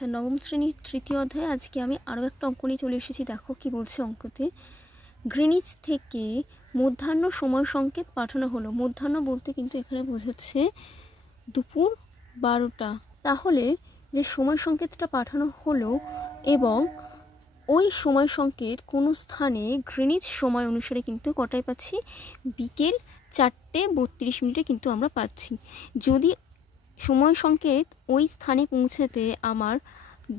আচ্ছা, নবম শ্রেণীর তৃতীয় অধ্যায়ে আজকে আমি আরও একটা অঙ্ক নিয়ে চলে এসেছি। দেখো কি বলছে অঙ্কতে। গ্রিনিচ থেকে মধ্যাহ্ন সময় সংকেত পাঠানো হলো। মধ্যাহ্ন বলতে কিন্তু এখানে বোঝাচ্ছে দুপুর 12টা। তাহলে যে সময় সংকেতটা পাঠানো হলো এবং ওই সময় সংকেত কোনো স্থানে গ্রিনিচ সময় অনুসারে কিন্তু কটায় পাচ্ছি, বিকেল 4:32 কিন্তু আমরা পাচ্ছি। যদি সময় সংকেত ওই স্থানে পৌঁছাতে আমার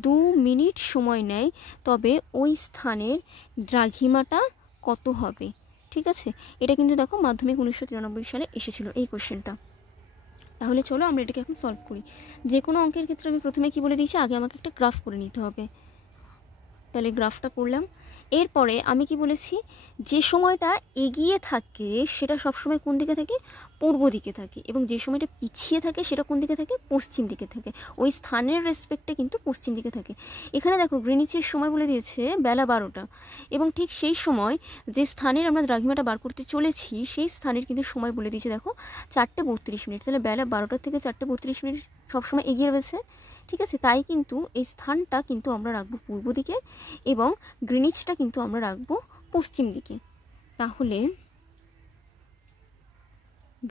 2 মিনিট সময় নেয়, তবে ওই স্থানের দ্রাঘিমাটা কত হবে? ঠিক আছে, এটা কিন্তু দেখো মাধ্যমিক 1993 সালে এসেছিল এই কোশ্চেনটা। তাহলে চলো আমরা এটাকে এখন সলভ করি। যে কোনো অঙ্কের ক্ষেত্রে আমি প্রথমে কি বলে দিয়েছি, আগে আমাকে একটা গ্রাফ করে নিতে হবে। তাহলে গ্রাফটা করলাম। এরপরে আমি কি বলেছি, যে সময়টা এগিয়ে থাকে সেটা সবসময় কোন দিকে থাকে, পূর্ব দিকে থাকে, এবং যে সময়টা পিছিয়ে থাকে সেটা কোন দিকে থাকে, পশ্চিম দিকে থাকে। ওই স্থানের রেসপেক্টে কিন্তু পশ্চিম দিকে থাকে। এখানে দেখো গ্রিনিচের সময় বলে দিয়েছে বেলা 12টা, এবং ঠিক সেই সময় যে স্থানের আমরা দ্রাঘিমাটা বার করতে চলেছি সেই স্থানের কিন্তু সময় বলে দিয়েছে দেখো 4:32। তাহলে বেলা 12টার থেকে 4:32 সবসময় এগিয়ে রয়েছে। ঠিক আছে, তাই কিন্তু এই স্থানটা কিন্তু আমরা রাখবো পূর্ব দিকে এবং গ্রিনিচটা কিন্তু আমরা রাখবো পশ্চিম দিকে। তাহলে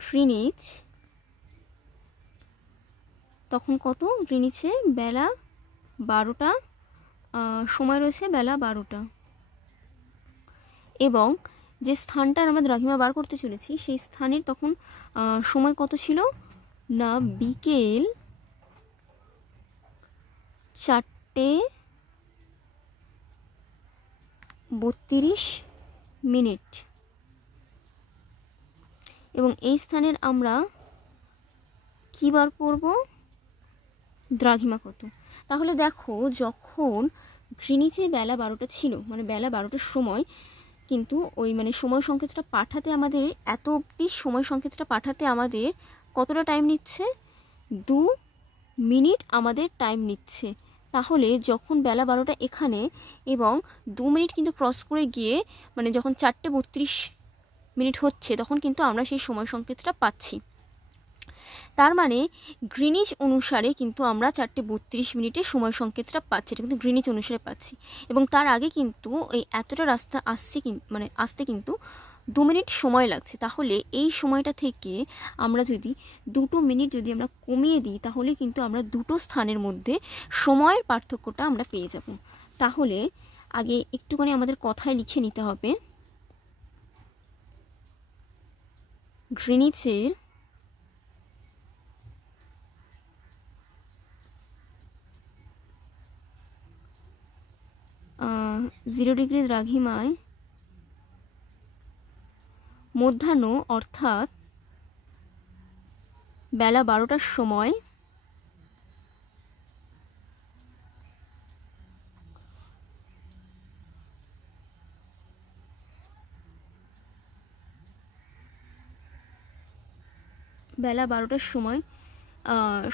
গ্রিনিচ তখন কত, গ্রিনিচে বেলা 12টা, সময় রয়েছে বেলা 12টা, এবং যে স্থানটার আমরা দ্রাঘিমা বার করতে চলেছি সেই স্থানের তখন সময় কত ছিল না, বিকেল 4:32। এবং এই স্থানের আমরা কি বার করব, দ্রাঘিমা কত। তাহলে দেখো যখন গ্রিনিচে বেলা 12টা ছিল, মানে বেলা 12টার সময় কিন্তু ওই মানে সময় সংকেতটা পাঠাতে আমাদের, এত অবধি সময় সংকেতটা পাঠাতে আমাদের কতটা টাইম নিচ্ছে, 2 মিনিট আমাদের টাইম নিচ্ছে। তাহলে যখন বেলা 12টা এখানে এবং 2 মিনিট কিন্তু ক্রস করে গিয়ে মানে যখন 4:32 হচ্ছে, তখন কিন্তু আমরা সেই সময় সংকেতটা পাচ্ছি। তার মানে গ্রিনিচ অনুসারে কিন্তু আমরা 4:32 সময় সংকেতটা পাচ্ছি, এটা কিন্তু গ্রিনিচ অনুসারে পাচ্ছি। এবং তার আগে কিন্তু এই এতটা রাস্তা আসতে কিন্তু 2 মিনিট সময় লাগছে। তাহলে এই সময়টা থেকে আমরা যদি 2 মিনিট যদি আমরা কমিয়ে দিই, তাহলে কিন্তু আমরা দুটো স্থানের মধ্যে সময়ের পার্থক্যটা আমরা পেয়ে যাব। তাহলে আগে একটুখানি আমাদের কথায় লিখে নিতে হবে, গ্রিনিচের 0 ডিগ্রি দ্রাঘিমায় মধ্যাহ্ন অর্থাৎ বেলা 12টার সময়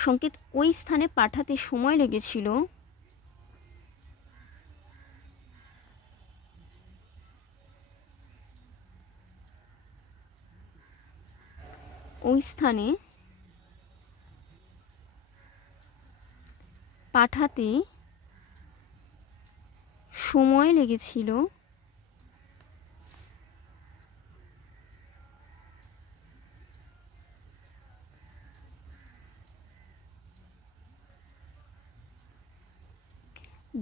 সংকেত ওই স্থানে পাঠাতে সময় লেগেছিল ওই স্থানে পাঠাতে সময় লেগেছিল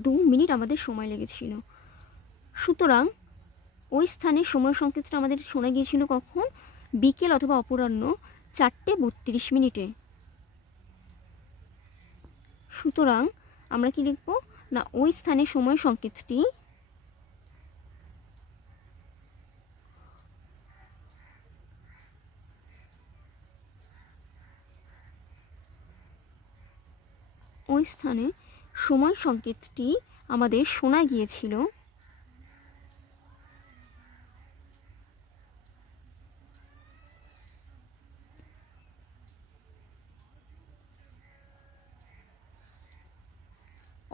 দু মিনিট আমাদের সময় লেগেছিল। সুতরাং ওই স্থানে সময় সংকেতটা আমাদের শোনা গিয়েছিল কখন, বিকেল অথবা অপরাহ্ন 4:32। সুতরাং আমরা কি লিখব না, ওই স্থানে সময় সংকেতটি আমাদের শোনা গিয়েছিল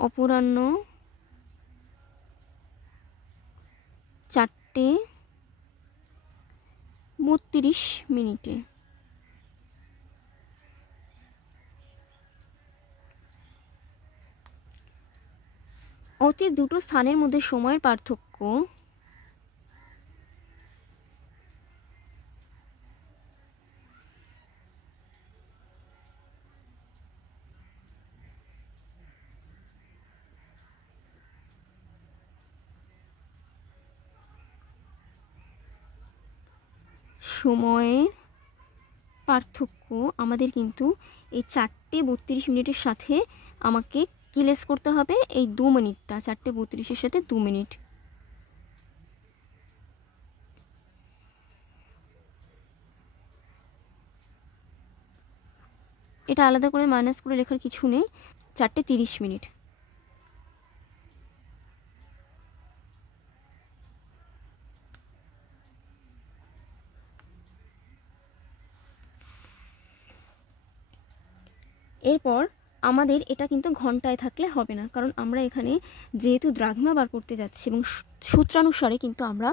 অপরাহ্ন 4:32। অতএব দুটো স্থানের মধ্যে সময়ের পার্থক্য সময়ের পার্থক্য আমাদের কিন্তু এই 4:32 সাথে আমাকে কি লেস করতে হবে, এই 2 মিনিটটা 4:32 সাথে 2 মিনিট। এটা আলাদা করে মাইনাস করে লেখার কিছু নেই, 4:30। এরপর আমাদের এটা কিন্তু ঘন্টায় থাকলে হবে না, কারণ আমরা এখানে যেহেতু দ্রাঘিমা বার করতে যাচ্ছি এবং সূত্রানুসারে কিন্তু আমরা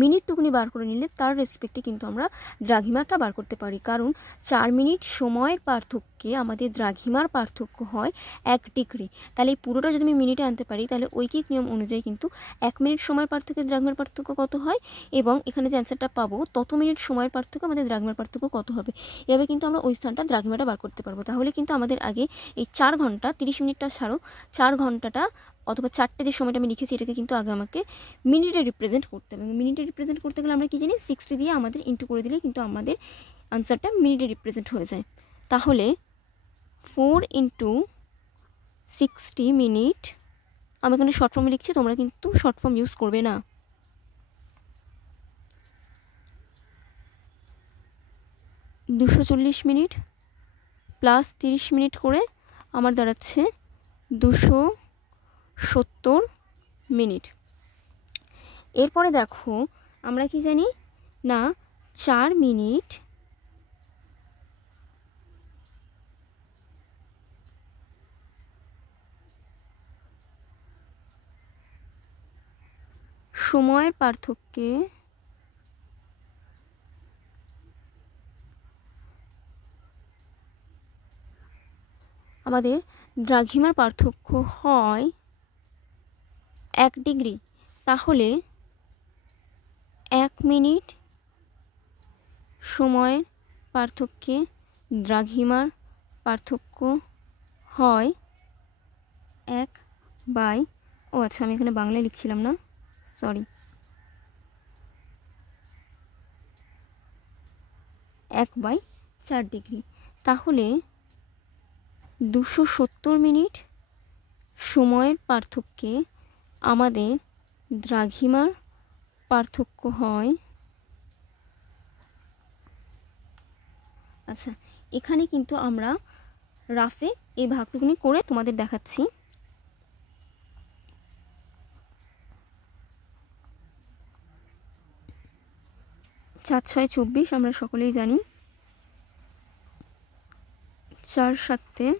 মিনিটটুকুনি বার করে নিলে তার রেসপেক্টে কিন্তু আমরা দ্রাঘিমাটা বার করতে পারি, কারণ 4 মিনিট সময়ের পার্থক্যে আমাদের দ্রাঘিমার পার্থক্য হয় 1 ডিগ্রি। তাহলে এই পুরোটা যদি আমি মিনিটে আনতে পারি তাহলে ঐকিক নিয়ম অনুযায়ী কিন্তু 1 মিনিট সময়ের পার্থক্যে দ্রাঘিমার পার্থক্য কত হয়, এবং এখানে যে অ্যান্সারটা পাবো তত মিনিট সময়ের পার্থক্য আমাদের দ্রাঘিমার পার্থক্য কত হবে, এভাবে কিন্তু আমরা ওই স্থানটা দ্রাঘিমাটা বার করতে পারবো। তাহলে কিন্তু আমাদের আগে এই 4 ঘন্টা 30 মিনিটটা ছাড়ো, 4 ঘন্টাটা অথবা 4টে যে সময়টা আমি লিখেছি এটাকে কিন্তু আগে আমাকে মিনিটে রিপ্রেজেন্ট করতে হবে। মিনিটে রিপ্রেজেন্ট করতে গেলে আমরা কি জানি, 60 দিয়ে আমাদের ইন্টু করে দিলে কিন্তু আমাদের আনসারটা মিনিটে রিপ্রেজেন্ট হয়ে যায়। তাহলে 4 × 60 মিনিট, আমি এখানে শর্ট ফর্মে লিখছি, তোমরা কিন্তু শর্ট ফর্ম ইউজ করবে না। 240 মিনিট প্লাস 30 মিনিট করে আমার দাঁড়াচ্ছে 270 মিনিট। এরপরে দেখো আমরা কি জানি না, 4 মিনিট সময়ের পার্থক্যে আমাদের দ্রাঘিমার পার্থক্য হয় 1 ডিগ্রি। তাহলে 1 মিনিট সময়ের পার্থক্যে দ্রাঘিমার পার্থক্য হয় 1/, ও আচ্ছা আমি এখানে বাংলায় লিখছিলাম না, সরি, 1/4 ডিগ্রি। তাহলে 270 মিনিট সময়ের পার্থক্যে আমাদের দ্রাঘিমার পার্থক্য হয়, আচ্ছা এখানে কিন্তু আমরা রাফে এই ভাগটুকুনি করে তোমাদের দেখাচ্ছি। 4 × 6 = 24 আমরা সকলেই জানি, 4 × 7 =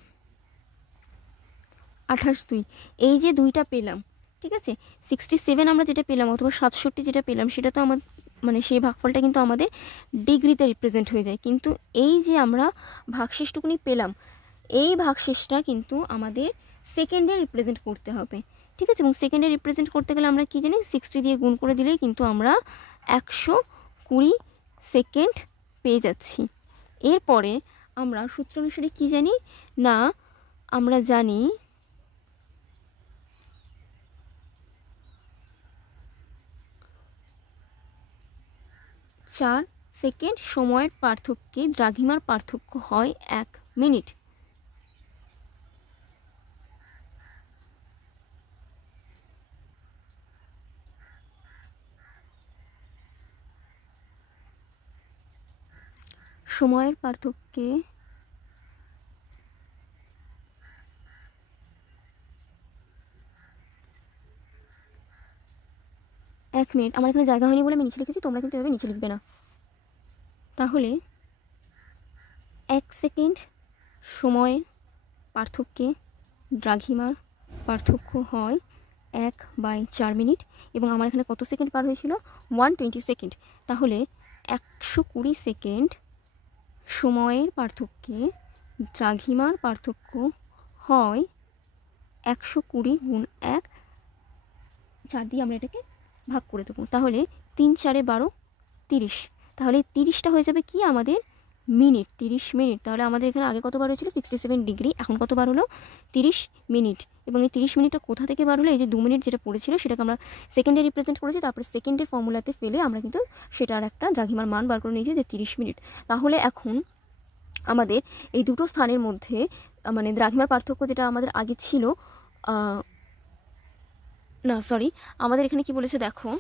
28, 2 এই যে 2টা পেলাম, ঠিক আছে, 67 আমরা যেটা পেলাম অথবা 67 যেটা পেলাম সেটা তো আমার মানে সেই ভাগফলটা কিন্তু আমাদের ডিগ্রিতে রিপ্রেজেন্ট হয়ে যায়, কিন্তু এই যে আমরা ভাগশেষটুকুনি পেলাম এই ভাগশেষটা কিন্তু আমাদের সেকেন্ডে রিপ্রেজেন্ট করতে হবে, ঠিক আছে, এবং সেকেন্ডে রিপ্রেজেন্ট করতে গেলে আমরা কি জানি, 60 দিয়ে গুণ করে দিলেই কিন্তু আমরা 120 সেকেন্ড পেয়ে যাচ্ছি। এরপরে আমরা সূত্র অনুসারে কি জানি না, আমরা জানি 4 সেকেন্ড সময়ের পার্থক্যে দ্রাঘিমার পার্থক্য হয় 1 মিনিট। সময়ের পার্থক্যে 1 মিনিট, আমার এখানে জায়গা হয়নি বলে আমি নিচে লিখেছি, তোমরা কিন্তু এভাবে নিচে লিখবে না। তাহলে 1 সেকেন্ড সময়ের পার্থক্যে দ্রাঘিমার পার্থক্য হয় 1/4 মিনিট, এবং আমার এখানে কত সেকেন্ড পার হয়েছিল, 120 সেকেন্ড। তাহলে 120 সেকেন্ড সময়ের পার্থক্যে দ্রাঘিমার পার্থক্য হয় 120 × 1 4 দিয়ে আমরা এটাকে ভাগ করে দেবো। তাহলে 3 4 12 30, তাহলে 30টা হয়ে যাবে কি আমাদের মিনিট, 30 মিনিট। তাহলে আমাদের এখানে আগে কত বার হয়েছিল 67 ডিগ্রি, এখন কত বার হলো 30 মিনিট। এবং এই 30 মিনিটটা কোথা থেকে বার হলো, এই যে 2 মিনিট যেটা পড়েছিল সেটাকে আমরা সেকেন্ডে রিপ্রেজেন্ট করেছি, তারপরে সেকেন্ডের ফর্মুলাতে ফেলে আমরা কিন্তু সেটার একটা দ্রাঘিমার মান বার করে নিয়েছি যে 30 মিনিট। তাহলে এখন আমাদের এই দুটো স্থানের মধ্যে মানে দ্রাঘিমার পার্থক্য যেটা আমাদের আগে ছিল, না সরি, আমাদের এখানে কি বলেছে দেখো,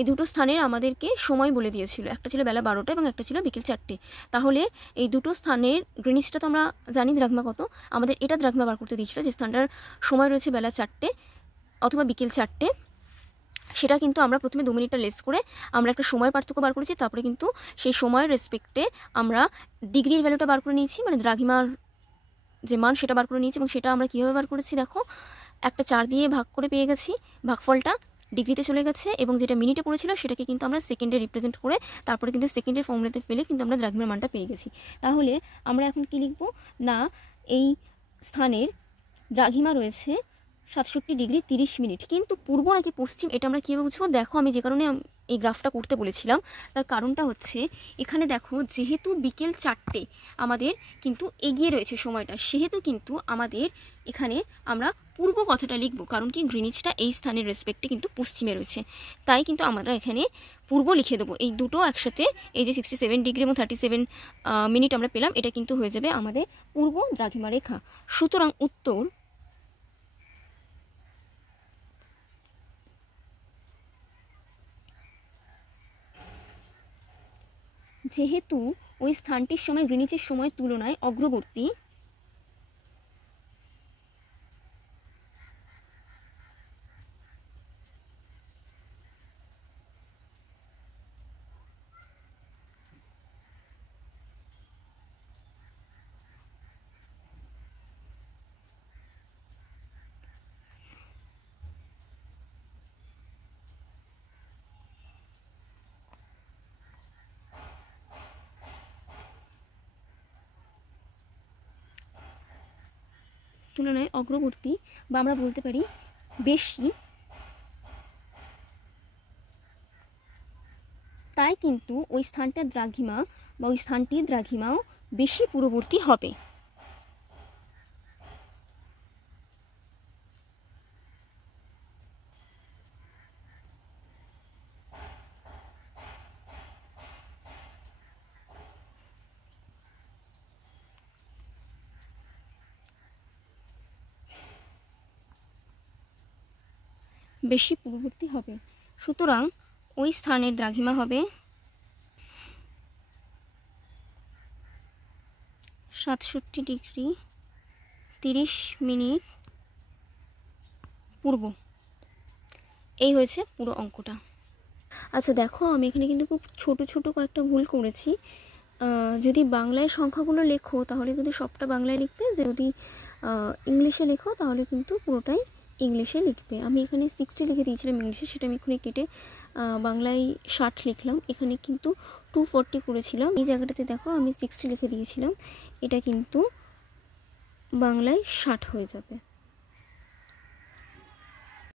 এই দুটো স্থানের আমাদেরকে সময় বলে দিয়েছিল, একটা ছিল বেলা 12টা এবং একটা ছিল বিকেল 4টে। তাহলে এই দুটো স্থানের গ্রিনিচটা তো আমরা জানি দ্রাঘিমা কত, আমাদের এটা দ্রাঘিমা বার করতে দিয়েছিল যে স্থানটার সময় রয়েছে বেলা 4টে অথবা বিকেল 4টে। সেটা কিন্তু আমরা প্রথমে 2 মিনিটটা লেস করে আমরা একটা সময়ের পার্থক্য বার করেছি, তারপরে কিন্তু সেই সময়ের রেসপেক্টে আমরা ডিগ্রির ভ্যালুটা বার করে নিয়েছি, মানে দ্রাঘিমার যে মান সেটা বার করে নিয়েছি। এবং সেটা আমরা কীভাবে বার করেছি দেখো, একটা 4 দিয়ে ভাগ করে পেয়ে গেছি, ভাগফলটা ডিগ্রিতে চলে গেছে, এবং যেটা মিনিটে পড়েছিল সেটাকে কিন্তু আমরা সেকেন্ডে রিপ্রেজেন্ট করে তারপরে কিন্তু সেকেন্ডের ফর্মুলাতে ফেলে কিন্তু আমরা দ্রাঘিমার মানটা পেয়ে গেছি। তাহলে আমরা এখন কি লিখব না, এই স্থানের দ্রাঘিমা রয়েছে 67 ডিগ্রি 30 মিনিট, কিন্তু পূর্ব নাকি পশ্চিম এটা আমরা কীভাবে বুঝবো, দেখো আমি যে কারণে এই গ্রাফটা করতে বলেছিলাম তার কারণটা হচ্ছে, এখানে দেখো যেহেতু বিকেল 4টে আমাদের কিন্তু এগিয়ে রয়েছে সময়টা, সেহেতু কিন্তু আমাদের এখানে আমরা পূর্ব কথাটা লিখবো, কারণ কি গ্রিনিচটা এই স্থানের রেসপেক্টে কিন্তু পশ্চিমে রয়েছে, তাই কিন্তু আমরা এখানে পূর্ব লিখে দেবো। এই দুটো একসাথে এই যে 67 ডিগ্রি এবং 37 মিনিট আমরা পেলাম, এটা কিন্তু হয়ে যাবে আমাদের পূর্ব দ্রাঘিমা রেখা। সুতরাং উত্তর যেহেতু ওই স্থানটির সময় গ্রিনিচের সময়ের তুলনায় অগ্রবর্তী, তুলনায় অগ্রবর্তী, বা আমরা বলতে পারি বেশি, তাই কিন্তু ওই স্থানটার দ্রাঘিমা বা ওই স্থানটির দ্রাঘিমাও বেশি পূর্ববর্তী হবে। বেশি পূর্ববর্তী হবে, সুতরাং ওই স্থানের দ্রাঘিমা হবে 67 ডিগ্রি 30 মিনিট পূর্ব। এই হয়েছে পুরো অঙ্কটা। আচ্ছা দেখো, আমি এখানে কিন্তু খুব ছোট ছোট কয়েকটা ভুল করেছি। যদি বাংলায় সংখ্যাগুলো লেখো তাহলে কিন্তু সবটা বাংলায় লিখবে, যদি ইংলিশে লেখো তাহলে কিন্তু পুরোটাই ইংলিশে লিখবে। আমি এখানে 60 লিখে দিয়েছিলাম ইংলিশে, সেটা আমি এখানে কেটে বাংলায় 60 লিখলাম। এখানে কিন্তু 240 করেছিলাম, এই জায়গাটাতে দেখো আমি 60 লিখে দিয়েছিলাম, এটা কিন্তু বাংলায় 60 হয়ে যাবে।